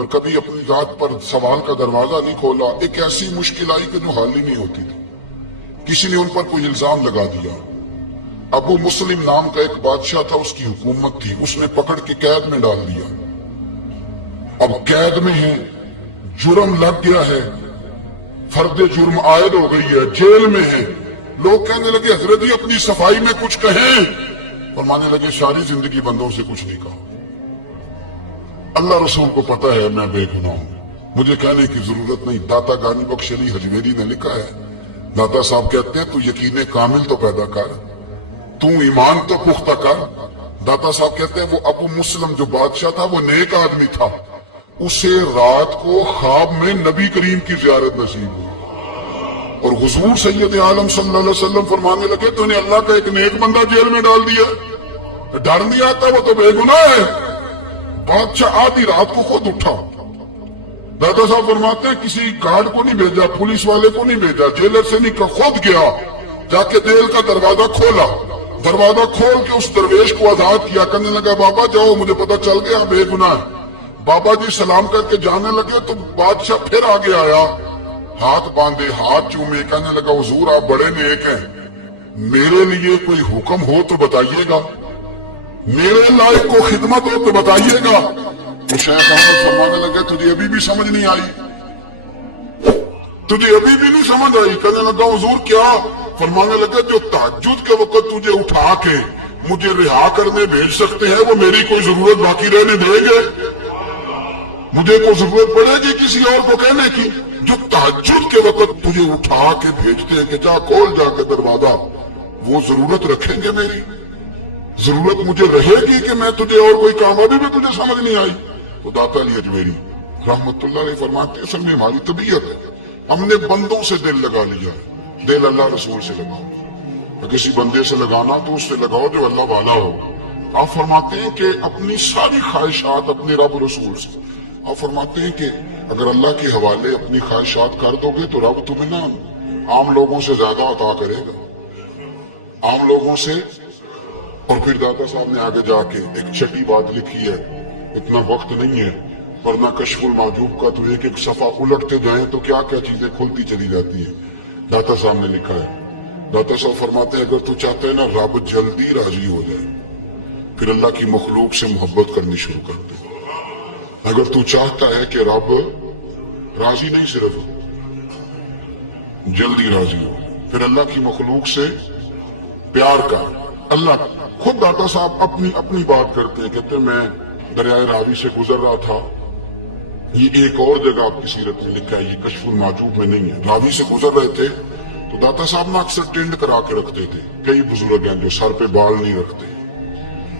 اور کبھی اپنی ذات پر سوال کا دروازہ نہیں کھولا. ایک ایسی مشکل آئی کہ جو حل ہی نہیں ہوتی تھی. کسی نے ان پر کوئی الزام لگا دیا. ابو مسلم نام کا ایک بادشاہ تھا, اس کی حکومت تھی, اس نے پکڑ کے قید میں ڈال دیا. اب قید میں ہے, جرم لگ گیا ہے, فرد جرم عائد ہو گئی ہے, جیل میں ہے. لوگ کہنے لگے حضرت جی اپنی صفائی میں کچھ کہیں. فرمانے لگے ساری زندگی بندوں سے کچھ نہیں کہا. اللہ رسول کو پتا ہے میں بے گناہ ہوں, مجھے کہنے کی ضرورت نہیں. داتا گانی بخش علی حجویری نے لکھا ہے, داتا صاحب کہتے ہیں تو یقین کامل تو پیدا کر, تو ایمان تو پختہ کر. داتا صاحب کہتے ہیں وہ ابو مسلم جو بادشاہ تھا وہ نیک آدمی تھا, اسے رات کو خواب میں نبی کریم کی زیارت نصیب ہوئی اور حضور سید عالم صلی اللہ علیہ وسلم فرمانے لگے تو نے اللہ کا ایک نیک بندہ جیل میں ڈال دیا, ڈر نہیں آتا, وہ تو بے گناہ ہے. بادشاہ آدھی رات کو خود اٹھا. دادا صاحب فرماتے ہیں کسی گارڈ کو نہیں بھیجا, پولیس والے کو نہیں بھیجا, جیلر سے نہیں, خود گیا, جا کے جیل کا دروازہ کھولا. دروازہ کھول کے اس درویش کو آزاد کیا. کہنے لگا بابا جاؤ, مجھے پتا چل گیا بے گناہ ہے. بابا جی سلام کر کے جانے لگے تو بادشاہ پھر آگے آیا, ہاتھ باندھے, ہاتھ چومے, کہنے لگا حضور آپ بڑے نیک ہیں, میرے لیے کوئی حکم ہو تو بتائیے گا, میرے لائق کو خدمت ہو تو بتائیے گا. تو شیخ احمد فرمانے لگے تجھے ابھی بھی سمجھ نہیں آئی, تجھے ابھی بھی نہیں سمجھ آئی. کہنے لگا حضور کیا؟ فرمانے لگے جو تہجد کے وقت تجھے اٹھا کے مجھے رہا کرنے بھیج سکتے ہیں وہ میری کوئی ضرورت باقی رہنے دیں گے؟ مجھے کوئی ضرورت پڑے گی کسی اور کو کہنے کی؟ جو تہجد کے وقت تجھے اٹھا کے بھیجتے ہیں کہ جا کھول جا کے دروازہ, وہ ضرورت رکھیں گے میری؟ ضرورت مجھے رہے گی کہ میں تجھے اور کوئی کام, ابھی بھی تجھے سمجھ نہیں آئی؟ تو داتا علی حجویری رحمت اللہ علیہ فرماتے ہیں اصل میں ہماری طبیعت ہے, ہم نے بندوں سے دل لگا لیا ہے. دل اللہ رسول سے لگاؤ, کسی بندے سے لگانا تو اس سے لگاؤ جو اللہ والا ہو. آپ فرماتے ہیں کہ اپنی ساری خواہشات اپنے رب رسول سے, آپ فرماتے ہیں کہ اگر اللہ کے حوالے اپنی خواہشات کر دو گے تو رب تمہیں نہ عام لوگوں سے زیادہ عطا کرے گا, عام لوگوں سے. اور پھر داتا صاحب نے آگے جا کے ایک چھٹی بات لکھی ہے, اتنا وقت نہیں ہے, ورنہ کشف المحجوب کا تو ایک ایک صفحہ الٹتے جائیں تو کیا کیا چیزیں کھلتی چلی جاتی ہیں. داتا صاحب نے لکھا ہے, داتا صاحب فرماتے ہیں اگر تو چاہتا ہے نا رب جلدی راضی ہو جائے, پھر اللہ کی مخلوق سے محبت کرنی شروع کر دے. اگر تو چاہتا ہے کہ رب راضی نہیں صرف جلدی راضی ہو, پھر اللہ کی مخلوق سے پیار کر. اللہ خود داتا صاحب اپنی بات کرتے ہیں, کہتے ہیں میں دریائے راوی سے گزر رہا تھا, یہ ایک اور جگہ آپ کی سیرت میں لکھا ہے, یہ کشف المحجوب میں نہیں ہے. راوی سے گزر رہے تھے تو داتا صاحب نے اکثر ٹینڈ کرا کے رکھتے تھے. کئی بزرگ ہیں جو سر پہ بال نہیں رکھتے,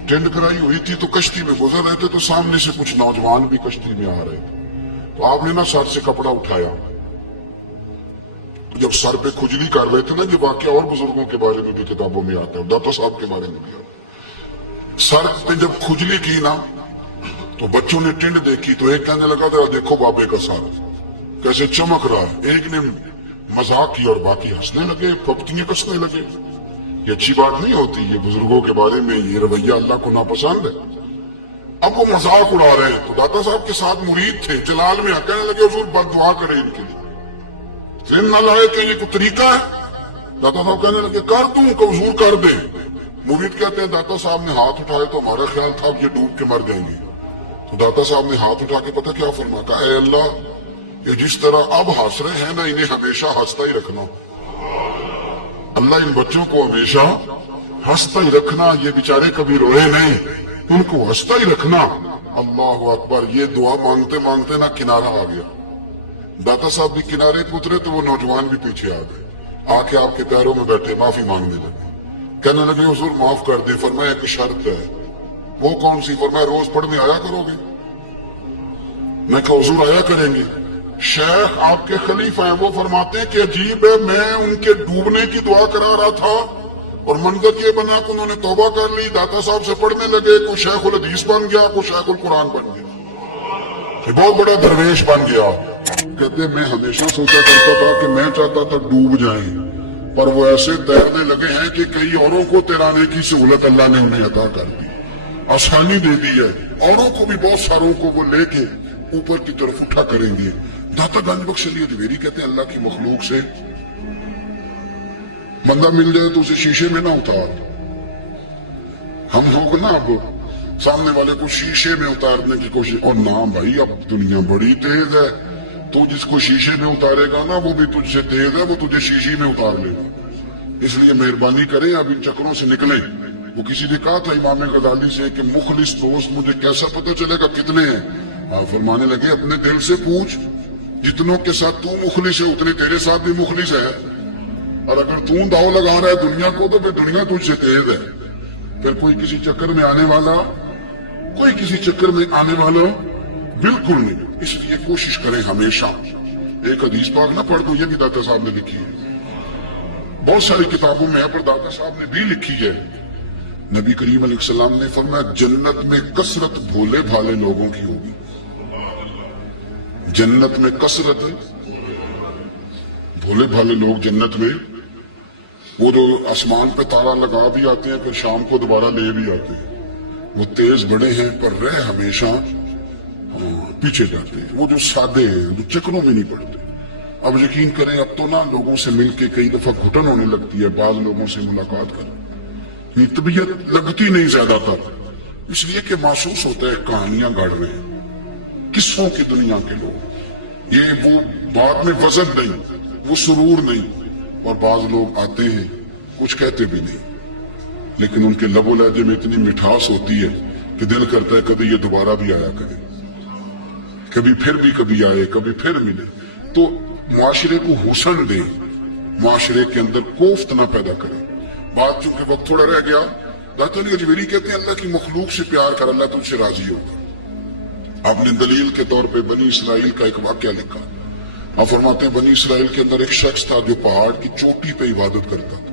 ٹینڈ کرائی ہوئی تھی تو کشتی میں گزر رہے تھے تو سامنے سے کچھ نوجوان بھی کشتی میں آ رہے تھے. تو آپ نے نا سر سے کپڑا اٹھایا, جب سر پہ کھجلی کر رہے تھے نا, یہ واقعہ اور بزرگوں کے بارے میں بھی کتابوں میں آتا ہے, داتا صاحب کے بارے میں بھی آتا ہے. سر پہ جب کھجلی کی نا تو بچوں نے ٹنڈ دیکھی تو ایک کہنے لگا ذرا دیکھو بابے کا سر کیسے چمک رہا ہے. ایک نے مذاق کی اور باقی ہنسنے لگے, پھپتیاں کسنے لگے. یہ اچھی بات نہیں ہوتی, یہ بزرگوں کے بارے میں یہ رویہ اللہ کو ناپسند ہے. اب وہ مذاق اڑا رہے ہیں تو داتا صاحب کے ساتھ مرید تھے جلال میں, کہنے لگے حضور بد دعا کرے ان کے لیے, ذہن نہ لائے کہ یہ کوئی طریقہ ہے. داتا صاحب کہنے لگے کر دوں کہ حضور کر دیں. مرید کہتے ہیں داتا صاحب نے ہاتھ اٹھائے تو ہمارا خیال تھا یہ ڈوب کے مر جائیں گے. تو داتا صاحب نے ہاتھ اٹھا کے پتہ کیا فرمایا, کہا اے اللہ یہ جس طرح اب ہنس رہے ہیں نا انہیں ہمیشہ ہنستا ہی رکھنا. اللہ ان بچوں کو ہمیشہ ہنستا ہی رکھنا, یہ بیچارے کبھی روئے نہیں, ان کو ہنستا ہی رکھنا. اللہ اکبر. یہ دعا مانگتے مانگتے نا کنارہ آ گیا. داتا صاحب بھی کنارے پہ اترے تو وہ نوجوان بھی پیچھے آ گئے, آ کے آپ کے پیروں میں بیٹھے معافی مانگنے لگے. کہنے لگے حضور معاف کر دیں. فرمایا ایک شرط ہے. وہ کون سی؟ فرمایا روز پڑھنے آیا کرو گے. میں کہا حضور آیا کریں گے. شیخ آپ کے خلیفہ ہیں, وہ فرماتے ہیں کہ عجیب ہے, میں ان کے ڈوبنے کی دعا کرا رہا تھا اور منظر یہ بنا کہ انہوں نے توبہ کر لی, داتا صاحب سے پڑھنے لگے, کوئی شیخ الحدیث بن گیا, کوئی شیخ القرآن بن گیا, بہت بڑا درویش بن گیا. کہتے میں ہمیشہ سوچا کرتا تھا کہ میں چاہتا تھا ڈوب جائیں, پر وہ ایسے تیرنے لگے ہیں کہ کئی اوروں کو تیرانے کی سہولت اللہ نے انہیں عطا کر دی, آسانی دے دی ہے. اوروں کو بھی بہت ساروں کو وہ لے کے اوپر کی طرف اٹھا کریں گے. داتا گنج بخش علی اجمیری کہتے ہیں اللہ کی مخلوق سے بندہ مل جائے تو اسے شیشے میں نہ اتار. ہم لوگ نا اب سامنے والے کو شیشے میں اتارنے کی کوشش, اور نہ بھائی اب دنیا بڑی تیز ہے, تو جس کو شیشے میں اتارے گا نا وہ بھی تجھ سے تیز ہے, وہ تجھے شیشے میں اتار لے گا. اس لیے مہربانی کریں اب ان چکروں سے نکلیں. وہ کسی نے کہا تھا امام غزالی سے کہ مخلص دوست مجھے کیسا پتہ چلے گا کتنے ہیں؟ آپ فرمانے لگے اپنے دل سے پوچھ, جتنوں کے ساتھ تو مخلص ہے اتنے تیرے ساتھ بھی مخلص ہے. اور اگر تو داؤ لگا رہا ہے دنیا کو تو پھر دنیا تجھ سے تیز ہے. پھر کوئی کسی چکر میں آنے والا بالکل نہیں. اس لیے کوشش کریں ہمیشہ. ایک حدیث پاک نہ پڑھ دو, یہ بھی داتا صاحب نے لکھی ہے, بہت ساری کتابوں میں ہے پر داتا صاحب نے بھی لکھی ہے. نبی کریم علیہ السلام نے فرمایا جنت میں کثرت بھولے بھالے لوگوں کی ہوگی. جنت میں کثرت بھولے بھالے لوگ جنت میں, وہ جو آسمان پہ تارا لگا بھی آتے ہیں پھر شام کو دوبارہ لے بھی آتے ہیں. وہ تیز بڑے ہیں پر رہ ہمیشہ پیچھے جاتے ہیں. وہ جو سادے ہیں جو چکروں میں نہیں پڑتے. اب یقین کریں اب تو نا لوگوں سے مل کے کئی دفعہ گھٹن ہونے لگتی ہے. بعض لوگوں سے ملاقات کریں طبیعت لگتی نہیں زیادہ تر, اس لیے کہ محسوس ہوتا ہے کہانیاں گاڑ رہے ہیں, قصوں کی دنیا کے لوگ. یہ وہ بات میں وزن نہیں, وہ سرور نہیں. اور بعض لوگ آتے ہیں کچھ کہتے بھی نہیں, لیکن ان کے لب و لہجے میں اتنی مٹھاس ہوتی ہے کہ دل کرتا ہے کبھی یہ دوبارہ بھی آیا کرے, کبھی آئے کبھی پھر ملے. تو معاشرے کو حسن دے, معاشرے کے اندر کوفت نہ پیدا کرے. بات چونکہ وقت تھوڑا رہ گیا, داتا علی اجمیری کہتے ہیں اللہ کی مخلوق سے پیار کر, اللہ تجھ سے راضی ہوگا. آپ نے دلیل کے طور پہ بنی اسرائیل کا ایک واقعہ لکھا. آپ فرماتے ہیں بنی اسرائیل کے اندر ایک شخص تھا جو پہاڑ کی چوٹی پہ عبادت کرتا تھا.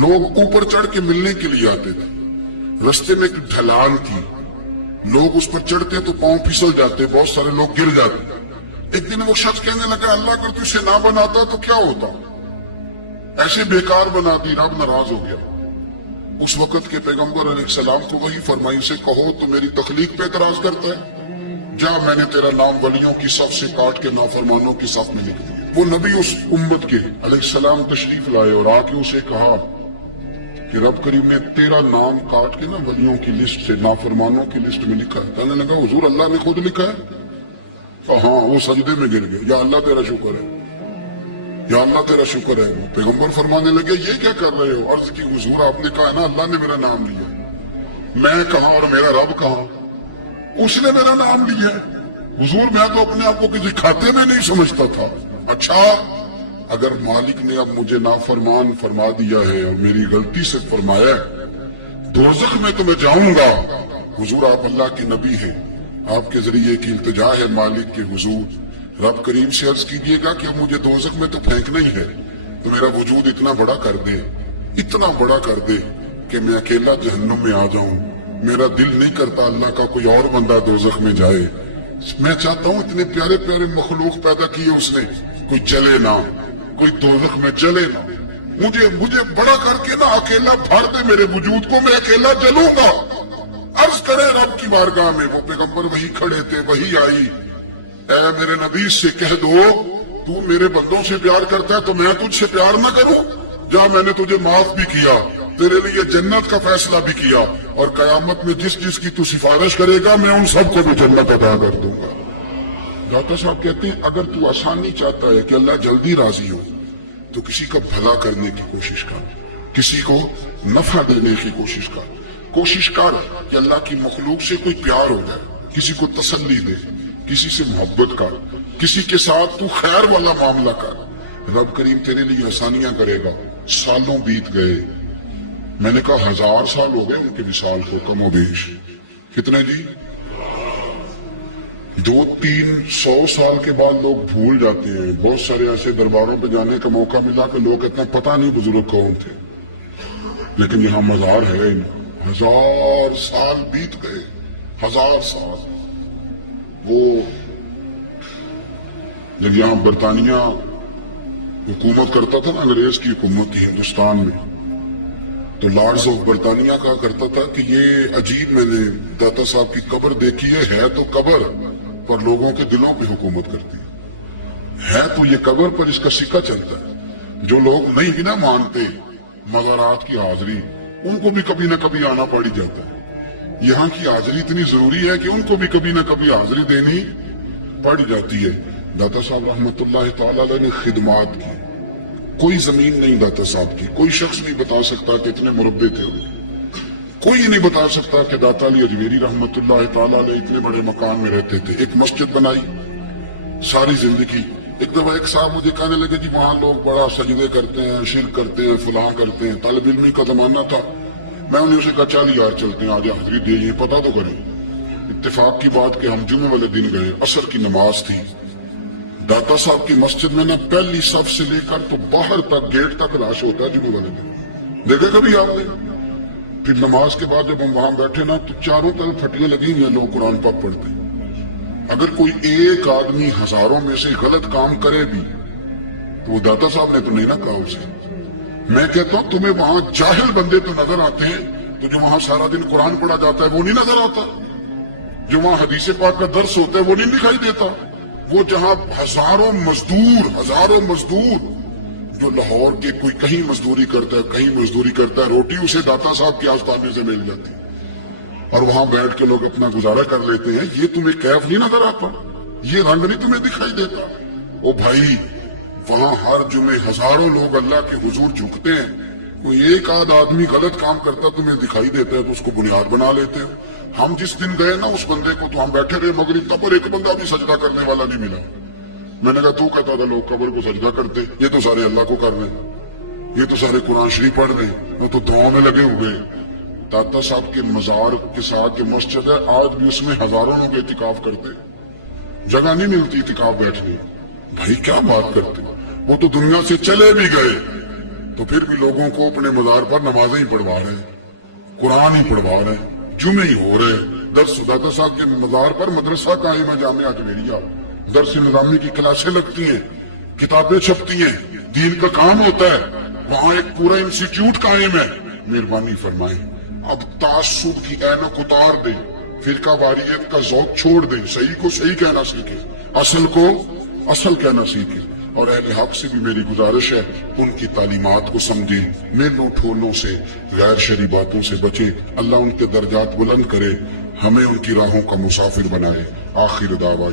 لوگ اوپر چڑھ کے ملنے کے لیے آتے تھے. رستے میں ایک ڈھلان تھی, لوگ اس پر چڑھتے تو پاؤں پھسل جاتے, بہت سارے لوگ گر جاتے. ایک دن وہ شخص کہنے لگا اللہ اگر تو اسے نہ بناتا تو کیا ہوتا, ایسے بیکار بنا دی. رب ناراض ہو گیا. اس وقت کے پیغمبر علیہ السلام کو وہی فرمائی سے کہو تو میری تخلیق پہ اعتراض کرتا ہے, جا میں نے تیرا نام ولیوں کی صف سے کاٹ کے نافرمانوں کی صف میں لکھ دیا. وہ نبی اس امت کے علیہ السلام تشریف لائے اور آ کے اسے کہا کہ رب کریم نے تیرا نام کاٹ کے نا ولیوں کی لسٹ سے نافرمانوں کی لسٹ میں لکھا ہے. کہنے لگا حضور اللہ نے خود لکھا ہے؟ ہاں. وہ سجدے میں گر گئے, یا اللہ تیرا شکر ہے, یا اللہ تیرا شکر ہے. پیغمبر فرمانے لگے یہ کیا کر رہے ہو؟ عرض کی حضور آپ نے کہا ہے نا اللہ نے میرا نام لیا, میں کہاں اور میرا رب کہاں؟ اس نے میرا نام لیا. حضور میں تو اپنے آپ کو کسی کھاتے میں نہیں سمجھتا تھا. اچھا اگر مالک نے اب مجھے نافرمان فرما دیا ہے اور میری غلطی سے فرمایا ہے, دوزخ میں تو میں جاؤں گا. حضور آپ اللہ کے نبی ہیں, آپ کے ذریعے کی التجا ہے مالک کے حضور, رب کریم سے عرض کیجئے گا کہ اب مجھے دوزخ میں تو پھینکنا ہی ہے, تو میرا وجود اتنا بڑا کر دے, اتنا بڑا کر دے کہ میں اکیلا جہنم میں آ جاؤں. میرا دل نہیں کرتا اللہ کا کوئی اور بندہ دوزخ میں جائے. میں چاہتا ہوں اتنے پیارے پیارے مخلوق پیدا کیے اس نے, کوئی جلے نہ, کوئی دوزخ میں جلے نہ. مجھے بڑا کر کے نہ اکیلا بھر دے میرے وجود کو, میں اکیلا جلوں گا. عرض کرے رب کی بارگاہ میں. وہ پیغمبر وہی کھڑے تھے, وہی آئی. اے میرے نبی سے کہہ دو تو میرے بندوں سے پیار کرتا ہے تو میں تجھ سے پیار نہ کروں؟ جا میں نے تجھے معاف بھی کیا, تیرے لیے جنت کا فیصلہ بھی کیا, اور قیامت میں جس کی تو سفارش کرے گا میں ان سب کو بھی جنت عطا کر دوں گا. داتا صاحب کہتے ہیں اگر تو آسانی چاہتا ہے کہ اللہ جلدی راضی ہو تو کسی کا بھلا کرنے کی کوشش کر, کسی کو نفع دینے کی کوشش کر. کوشش کر کہ اللہ کی مخلوق سے کوئی پیار ہو جائے, کسی کو تسلی دے, کسی سے محبت کر, کسی کے ساتھ تو خیر والا معاملہ کر. رب کریم تیرے لیے آسانیاں کرے گا. سالوں بیت گئے, میں نے کہا 1000 سال ہو گئے ان کے وصال کو کم و بیش. کتنے جی؟ 200-300 سال کے بعد لوگ بھول جاتے ہیں. بہت سارے ایسے درباروں پہ جانے کا موقع ملا کہ لوگ اتنا پتہ نہیں بزرگ کون تھے, لیکن یہاں مزار ہے. 1000 سال بیت گئے, 1000 سال. وہ جب یہاں برطانیہ حکومت کرتا تھا نا, انگریز کی حکومت تھی ہندوستان میں, تو لارڈز آف برطانیہ کہا کرتا تھا کہ یہ عجیب, میں نے داتا صاحب کی قبر دیکھی ہے تو قبر پر لوگوں کے دلوں پہ حکومت کرتی ہے تو یہ قبر پر اس کا سکہ چلتا ہے. جو لوگ نہیں بھی نہ مانتے مزارات کی حاضری، ان کو بھی کبھی نہ کبھی آنا پڑ ہی جاتا ہے. یہاں کی حاضری اتنی ضروری ہے کہ ان کو بھی کبھی نہ کبھی حاضری دینی پڑ جاتی ہے. داتا صاحب رحمت اللہ تعالی علیہ نے خدمات کی، کوئی زمین نہیں داتا صاحب کی، کوئی شخص نہیں بتا سکتا کہ اتنے مربع تھے. کوئی نہیں بتا سکتا کہ داتا علی اجمیری رحمت اللہ تعالی علیہ اتنے بڑے مکان میں رہتے تھے. ایک مسجد بنائی ساری زندگی. ایک دفعہ ایک صاحب مجھے کہنے لگے جی وہاں لوگ بڑا سجدے کرتے ہیں، شرک کرتے ہیں، فلاں کرتے ہیں. طالب علمی کا زمانہ تھا. میں انہیں اسے کہا چل یار چلتے ہیں، آج حاضری دے یہ پتہ تو کریں. اتفاق کی بات کہ ہم جمعے والے دن گئے، عصر کی نماز تھی. داتا صاحب کی مسجد میں نا پہلی صف سے لے کر تو باہر تک گیٹ تک رش ہوتا ہے جمعے والے دن. دیکھے کبھی آپ نے؟ پھر نماز کے بعد جب ہم وہاں بیٹھے نا تو چاروں طرف پھٹیاں لگی ہوئی ہیں، لوگ قرآن پاک پڑھتے ہیں. اگر کوئی ایک آدمی ہزاروں میں سے غلط کام کرے بھی تو وہ داتا صاحب نے تو نہیں نہ کہا اسے. میں کہتا ہوں تمہیں وہاں جاہل بندے تو نظر آتے ہیں، تو جو وہاں سارا دن قرآن پڑھا جاتا ہے وہ نہیں نظر آتا. جو وہاں حدیث پاک کا درس ہوتا ہے وہ نہیں دکھائی دیتا. وہ جہاں ہزاروں مزدور جو لاہور کے کوئی کہیں مزدوری کرتا ہے، کہیں مزدوری کرتا ہے، روٹی اسے داتا صاحب کے آستانے سے مل جاتی ہے اور وہاں بیٹھ کے لوگ اپنا گزارا کر لیتے ہیں. یہ تمہیں کیف نہیں نظر آتا؟ یہ رنگ نہیں تمہیں دکھائی دیتا؟ او بھائی، وہاں ہر جمعے ہزاروں لوگ اللہ کے حضور جھکتے ہیں. کوئی ایک آدھ آدمی غلط کام کرتا تمہیں دکھائی دیتا ہے تو اس کو بنیاد بنا لیتے ہو. ہم جس دن گئے نا اس بندے کو تو ہم بیٹھے رہے مغرب تک اور ایک بندہ بھی سجدہ کرنے والا نہیں ملا. میں نے کہا تو کہتا تھا لوگ قبر کو سجدہ کرتے، یہ تو سارے اللہ کو کر رہے ہیں، یہ تو سارے قرآن شریف پڑھ رہے ہیں، وہ تو دعا میں لگے ہوئے. داتا صاحب کے مزار کے ساتھ جو مسجد ہے آج بھی اس میں ہزاروں لوگ اعتکاف کرتے. جگہ نہیں ملتی اعتکاف بیٹھنے. بھائی کیا بات کرتے؟ وہ تو دنیا سے چلے بھی گئے تو پھر بھی لوگوں کو اپنے مزار پر نمازیں ہی پڑھوا رہے ہیں، قرآن ہی پڑھوا رہے ہیں، جمعے ہی ہو رہے ہیں. درس داتا صاحب کے مزار پر مدرسہ قائم ہے جامعہ اجمیریہ، درس نظامی کی کلاسیں لگتی ہیں، کتابیں چھپتی ہیں، دین کا کام ہوتا ہے. وہاں ایک پورا انسٹیٹیوٹ قائم ہے. مہربانی فرمائیں اب تعصب کی اینک اتار دیں، فرقہ واریت کا ذوق چھوڑ دیں، صحیح کو صحیح کہنا سیکھیں، اصل کو اصل کہنا سیکھیں. اور اہل حق سے بھی میری گزارش ہے ان کی تعلیمات کو سمجھیں، میلوں ٹھولوں سے، غیر شرعی باتوں سے بچیں. اللہ ان کے درجات بلند کرے، ہمیں ان کی راہوں کا مسافر بنائے. آخر دعویٰ